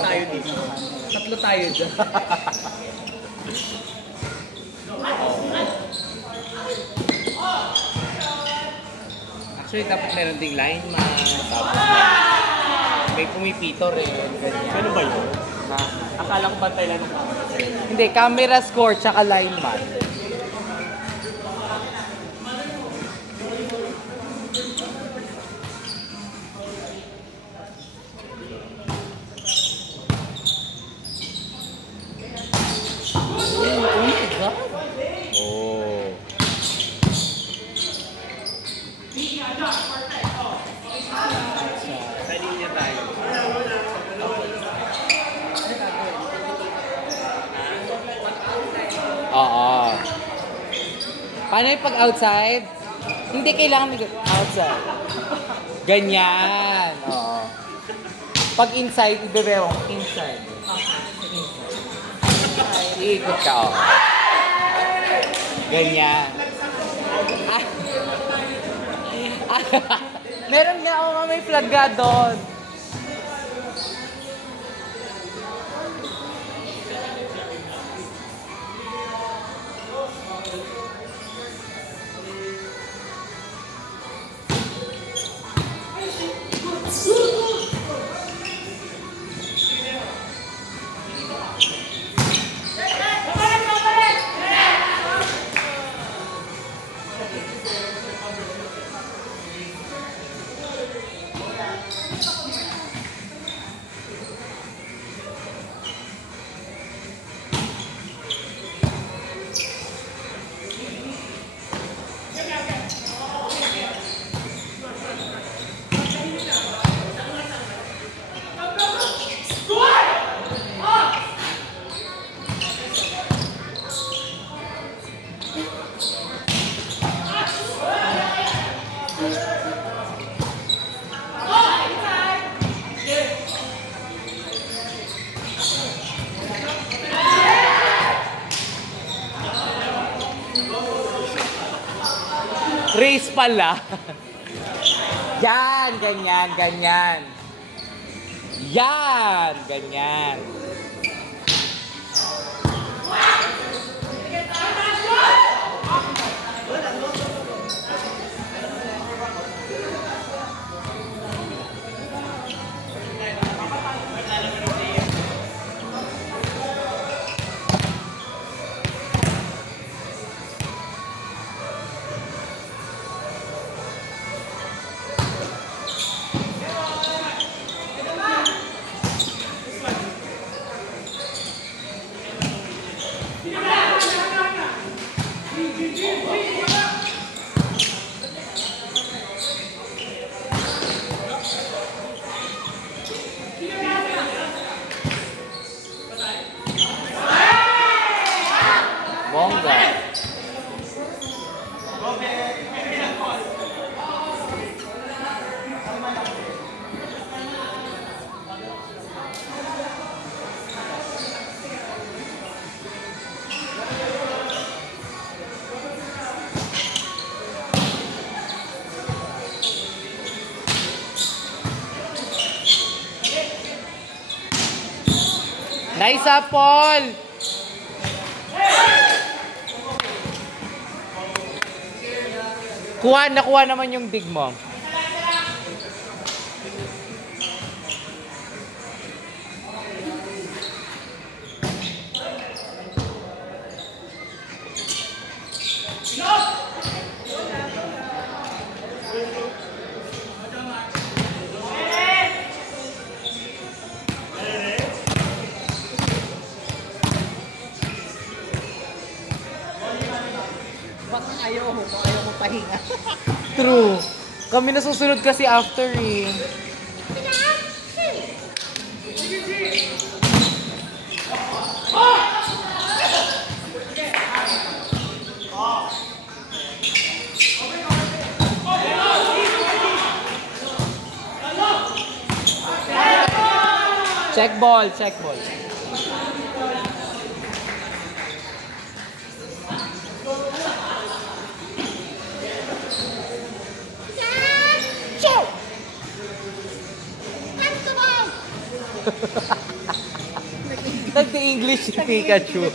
tayo dito. Tatlo tayo dyan. Actually, dapat meron ding lineman. Tapos may pumipito rin. Ganyan. Ano ba yun? Ha? Akala ko bantay lang ng camera. Hindi, camera score tsaka lineman. Sa linya tayo. Oo. Paano yung pag outside? Hindi kailangan outside. Ganyan. Oo. Pag inside, ibebewa mo inside. Iikot ka, oh. Ganyan. Meron nga ako may flagga doon. Race pala. Yan, ganyan, ganyan. Yan, ganyan. Bongga. Nice up, Paul! Nakuha naman yung dig mo. Bakit ayaw mo pahinga? True. Kami nasusunod kasi after eh. Check ball, check ball. Shoot! Hands to ball! English si Pikachu.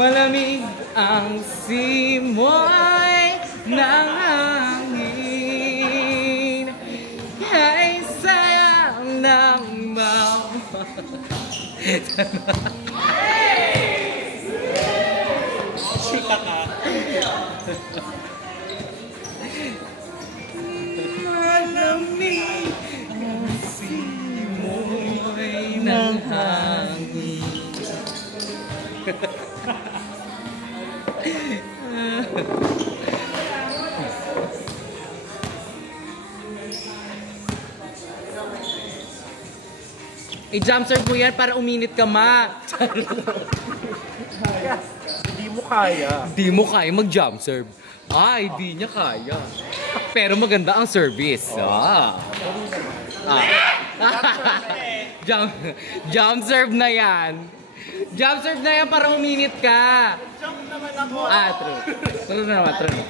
Malamig ang simoy ng hangin, kay sayang ng bawat. Chika ka. Malamig ang simoy ng hangin. I-jump serve mo yan para uminit ka, ma. Hindi mo kaya. Di mo kaya mag-jump serve. Ay, di niya kaya. Pero maganda ang service. Jump serve na yan. Jump serve na yan para uminit ka. Jump naman ako. True. True naman, true.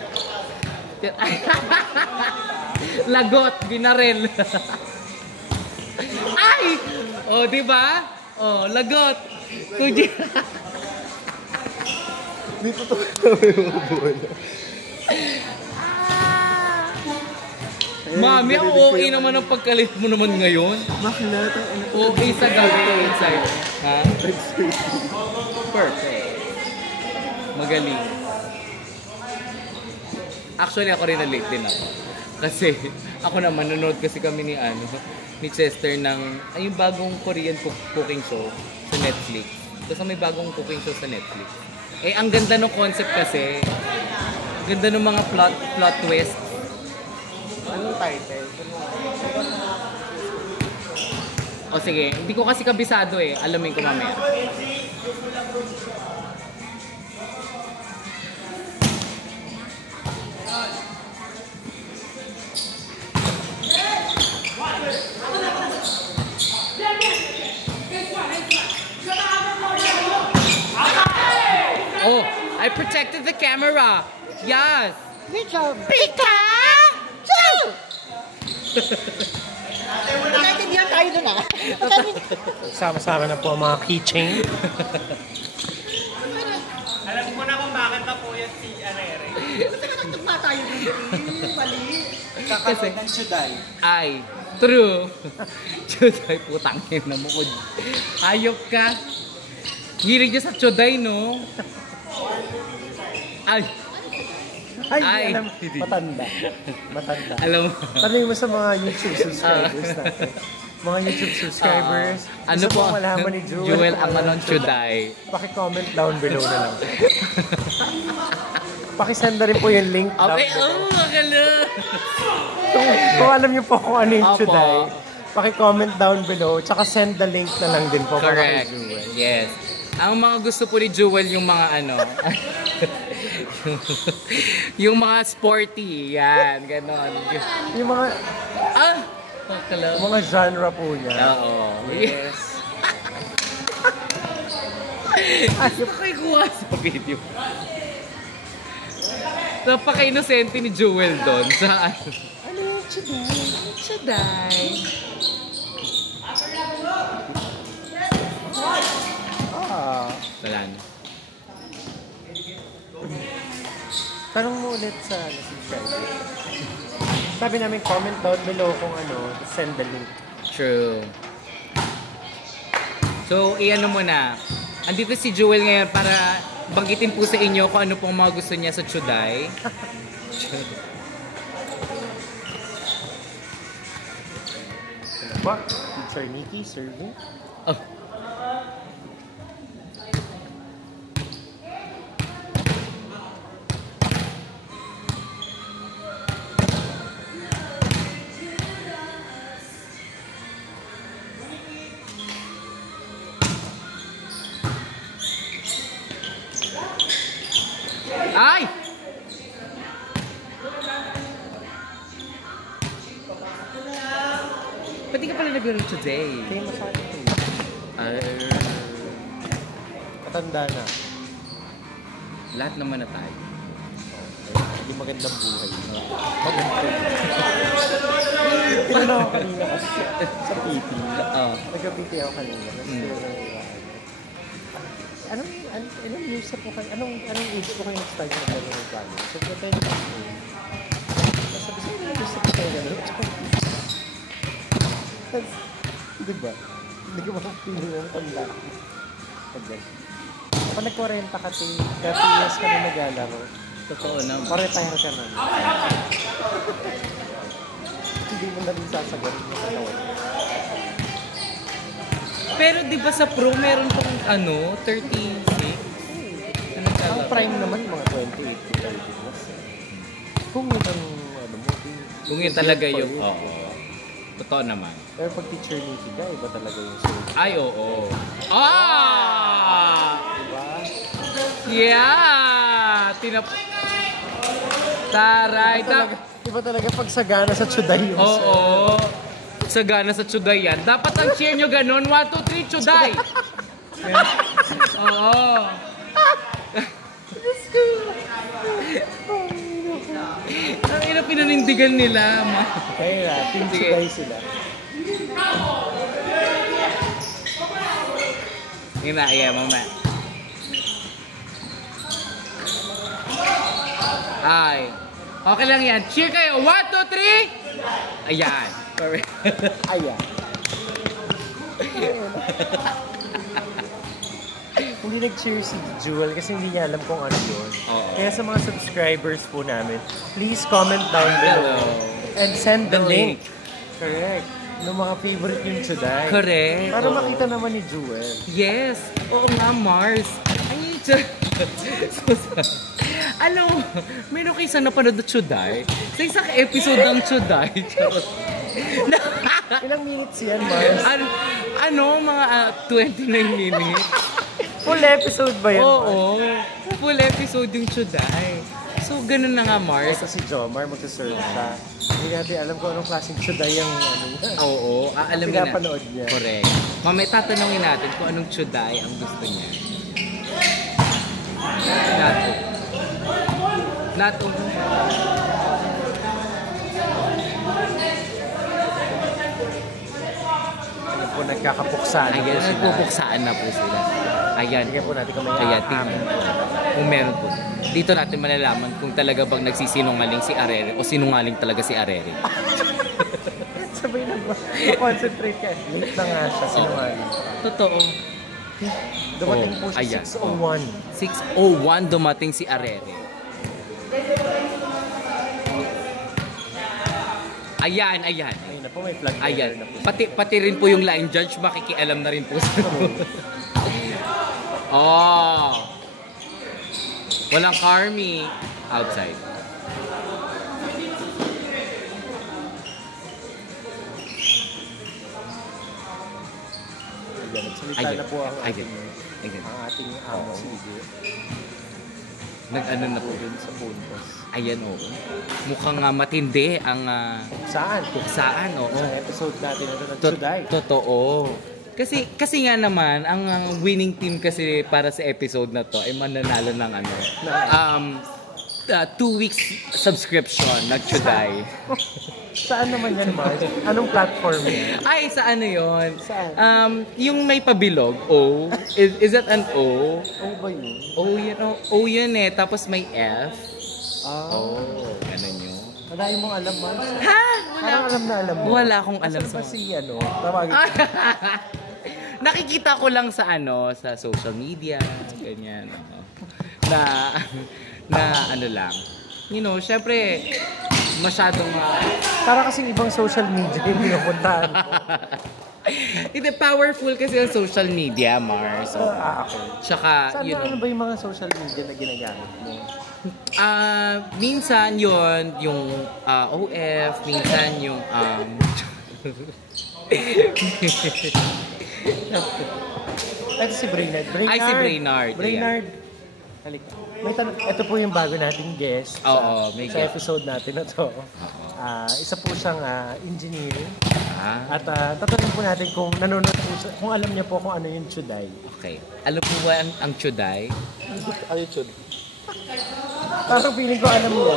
Lagot, binarel. Ay! Oh, di ba? Oh, lagot. Kuji. Dito to kami mga bola. Mami, ang okay naman ang pagkalit mo naman ngayon. Bakit? Okay sa gabi inside. Ha? Perfect. Magaling. Actually, ako rin na late din ako. Kasi ako naman, nanonood kasi kami ni Chester ng yung bagong Korean cooking show sa Netflix. Kasi may bagong cooking show sa Netflix. Eh, ang ganda ng concept kasi. Ganda ng mga plot twist. Anong title? O sige, hindi ko kasi kabisado eh. Alamin ko mamaya. Oh, I protected the camera. Yes. Pikachu! Naiintindihan tayo dun ah. Sama-sama na po ang mga keychain. Alam mo na kung bakit na po yan si Arere. Tugma tayo dun. Mali. Kakatid ng Suday. Ay, true. Choday, putang ina mo ko. Ayop ka. Hilig niya sa choday, no? Ay. Ay, alam, matanda. Matanda. Alam mo. Tanong mo sa mga YouTube subscribers natin. Mga YouTube subscribers. Ano gusto po? mong malaman ni Jewel? Jewel ang anong choday. Paki-comment down below na lang. Paki-send na rin po yung link down Okay, below. magala. Kung alam niyo po kung ano yung Opo. Chuday, paki-comment down below. Tsaka send the link na lang din po. para kay Correct. Jewel. Yes. Ang mga gusto po ni Jewel yung mga yung mga sporty. Yan, ganon. Yung mga, Pakala. mga genre po niya. Oo. Yes. Pakikuha sa video. Napaka-inosente ni Jewel doon sa ano yung Chuday? Wala na. Tanong mo ulit sa subscriber. Sabi namin comment down below kung send the link. True. So, iano mo na. Andito si Jewel ngayon para banggitin po sa inyo kung ano pong mga gusto niya sa Chuday. Ba? Teacher Nikki serving? Oh. Ay! Ba't di ka pala naglaro today? Kaya masyado po. Matanda na. Lahat naman na tayo. Hindi magandang buhay. Magandang. Tinanong ako kanina kasi sa PT. Oo. Nag-PT ako kanina. Kasi anong years po kayo? Anong age po kayo nag-start na gano'n ng plano? So, pretend ko. Sabi sa anong years po kayo gano'n? Diba? Hindi ko makapili ng tanda. Kapag nag-40 ka, 30 years ka na naglalaro, Totoo naman. ma-retire ka na. Hindi mo na rin sasagarin yung katawan. Pero di ba sa pro meron pang 36? Ang prime naman mga 28 to 30 plus. Kung yun ang Kung yun talaga yung... Oo. Totoo naman. Pero pag teacher ni Kika, iba talaga yung service. Ay, oo. Ah! Diba? Yeah! Taray! Iba talaga pag sagana sa Chuday yung Oo. Sagana sa Chuday yan. Dapat ang cheer nyo ganun. 1, 2, 3, Chuday! Oo. Ang ina pinanindigan nila. Kaya na, team Sige. Chuday sila. Ina, yeah, mama. Ay. Okay lang yan. Cheer kayo. 1, 2, 3! Ayan. Correct. Ayan. Hindi nag-cheer si Jewel kasi hindi niya alam kung ano yun. Oo. Kaya sa mga subscribers po namin, please comment down below. Hello. And send the link. Correct. Ng mga favorite yung Chuday. Correct. Para Oo. makita naman ni Jewel. Yes. Oo nga, Mars. Ay, alam mo, meron kayo sa napanood na Chuday? Sa isang episode ng Chuday. Ilang minutes yan, Mars? Mga 29 minutes. Full episode ba yan, Mars? Oo. Full episode yung Chuday. So, ganun na nga, Mars. Kasi si Jomar magsaserve siya. Hindi natin alam kung anong klaseng Chuday yung Oo, alam niya na. pinapanood niya. Correct. Mamaya tatanungin natin kung anong Chuday ang gusto niya. Nato. Ano po, nagkakapuksaan. Ayan, nagpupuksaan na po sila. Ayan. Tingnan po natin kung may Kaya tingnan po. Kung meron po. Dito natin malalaman kung talaga bang nagsisinungaling si Arere o sinungaling talaga si Arere. Sabay na ba? Concentrate ka. Late na nga siya, sinungaling. Totoo. Dumating po siya Ayan. 6:01. 6:01 dumating si Arere. Ayan. Ayun na po, may flag. Ayan. na po. Pati rin po yung line judge, makikialam na rin po sa Walang Carmi outside. Ayan, nagsalita na po ang Ayan. ating amo si Iggy. Nag-ano na po. Dun sa puntos. Ayan, oo. Mukhang matindi ang Saan? kuksaan, oo. Sa episode natin na ito ng Chuday. Totoo. Kasi nga naman, ang winning team kasi para sa episode na to ay mananalo ng 2 weeks subscription ng Chuday. Saan naman yan, Mars? Anong platform yan? Ay, sa ano yun? Saan? Yung may pabilog, O. Is that an O? Oh ba yun? O yun eh. Tapos may F. Ganun yun. Wala yung mong alam, Mars. Ha? Parang alam na alam mo. Wala akong alam Saan ba sa... si tawagin ko. Nakikita ko lang sa sa social media, ganyan. Na ano lang. Syempre, masyadong... Para kasing ibang social media yung pinupuntahan ko. Hindi, powerful kasi ang social media, Mars. Okay. Tsaka, Saan ano ba yung mga social media na ginagamit mo? minsan yun, yung OF, minsan yung... Ito si Brainard. Ay, si Brainard. Brainard. Halika. May tanong. Ito po yung bago nating guest. Oo, may sa guest. episode natin na to. Isa po siyang engineer. Ah, At tatanungin po natin kung nanonood po siya, kung alam niya po kung ano yung Chuday. okay. Alam mo ba ang Chuday? Ano yung Chuday? Parang feeling ko alam niya.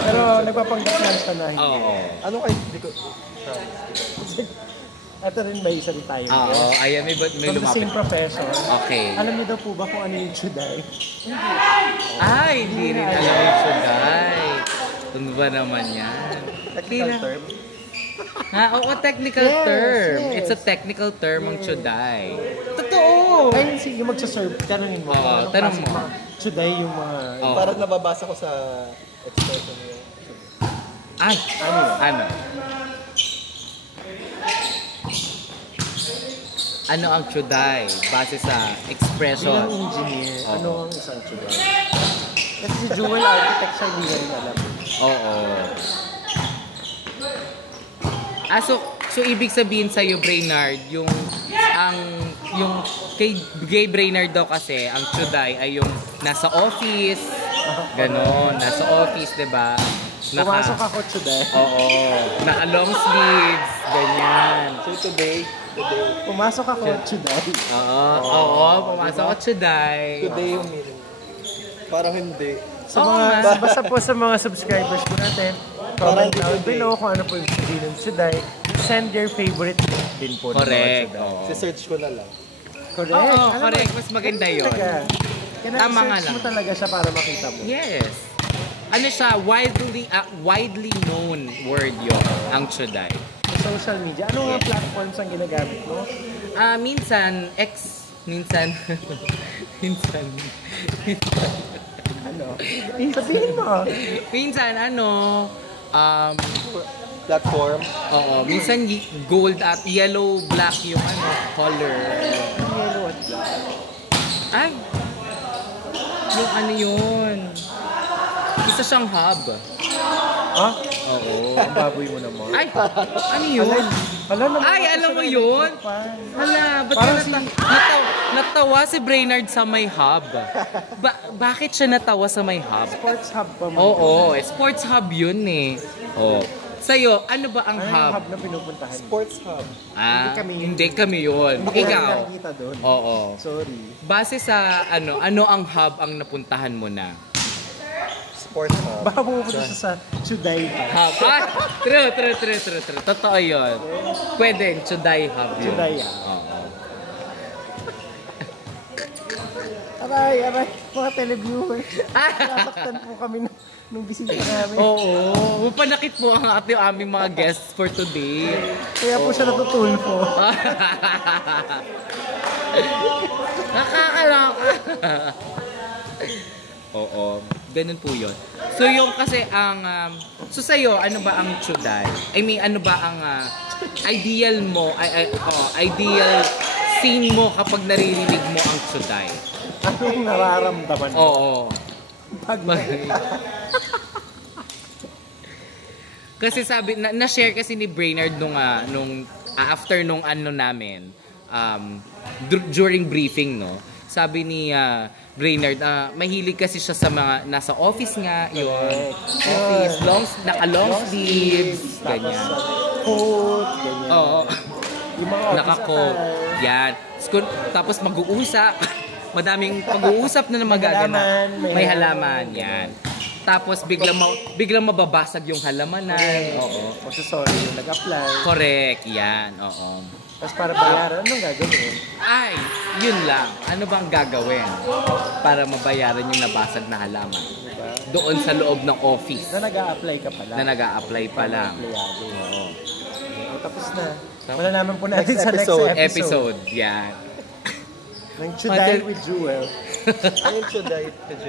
Pero nagpapanggap lang siya na hindi. Oo. Ano kayo? Hindi ko... Ito rin may isa rin tayo. Oo, ayan, may From the lumapit. same profession. Okay. Alam niyo daw po ba kung ano yung Chuday? Ay, hindi rin alam yung Chuday. Ano ba naman yan? Technical Hindi na- term. Oo, technical Yes, term. yes. It's a technical term ang Chuday. Totoo! Ayun, sige, magsaserve. Tanungin mo. Oo, kung anong tanong klaseng mo. mga Chuday yung mga... Oo. Parang nababasa ko sa expression niya. Ay, ano? Ano ang Chuday? Base sa Bilang expression. engineer, Oo. ano ang isang Chuday? Kasi si Jewel Architecture, hindi na rin alam. Oo. So ibig sabihin sa iyo, Brainard, yung kay Brainard daw kasi ang Chuday ay yung nasa office, ganon, nasa office, 'di ba? Pumasok ako Chuday. Oo, naka long sleeves, ganyan. So today, Pumasok ako Chuday. Oo, pumasok ako Chuday. today yung meaning. Parang hindi. Sa Oo mga, nga. basta po sa mga subscribers po natin, comment down below kung ano po yung sabihin ng Chuday. Send your favorite link din po. ng mga Correct. Chuday. Oo. Si-search ko na lang. Correct. Oo, Alam mo, correct. Mas maganda yun. talaga. Kaya Tama nga search lang. mo talaga siya para makita mo. Yes. Ano siya, widely known word yun, ang Chuday. Sa social media, ano mga platforms ang ginagamit mo? Minsan, minsan, minsan, Ano? Sabihin mo. minsan, platform. Oo, minsan gold at yellow, black yung color. Yung yellow at black. Ay! Yung yun? Isa siyang hub. Ah? Oo. Ang baboy mo naman. Ay! Ano yun? Hala naman. Ay, alam mo yun? Hala, ba't Parang ka natawa si Brainerd sa may hub? Bakit siya natawa sa may hub? Sports hub pa mo. Oo, sports hub yun eh. Oh. Sa'yo, ano ba ang Ano yung hub? hub na pinupuntahan? Sports hub. Hindi kami yun. Hindi ko Ikaw? nakikita doon. Oo. Sorry. Base sa ano ang hub ang napuntahan mo na? Sports hub. Baka pupunta siya sa Chuday. Hub. Ah, true. Totoo yun. Pwede, Chuday hub yun. Chuday, Oo. Aray, mga televiewers. Nasaktan po kami nung bisita namin. Oo. Panakit po ang aming mga guests for today. Kaya po siya natutulpo. Nakakaloka. Oo. Ganun po yun. So yung kasi ang... so sa'yo, ano ba ang Chuday? I mean, ano ba ang ideal mo, ideal scene mo kapag naririnig mo ang Chuday? Anong nararamdaman mo? Oo. Pag Kasi sabi, na-share kasi ni Brainerd nung after nung namin, during briefing, no? Sabi ni Brainerd, mahilig kasi siya sa mga nasa office nga, yun. Office, naka-long sleeves, ganyan. coat, ganyan. Oo. Yung mga office Naka-coat. Yan. Tapos mag-uusap. Madaming pag-uusap na magaganap. May halaman. Yan. Tapos biglang mababasag yung halamanan. Oo. Magsasorry yung nag-apply. Correct. Yan. Oo. Tapos para bayaran, anong gagawin? Ay, yun lang. Ano bang gagawin para mabayaran yung nabasag na halaman? Diba? Doon sa loob ng office Na nag-a-apply ka pala. na nag-a-apply pa lang. Empleyado. Oo. O, tapos na. Malalaman po natin sa next episode. Yan. Ng Chuday with Jewel. Ayun, Chuday.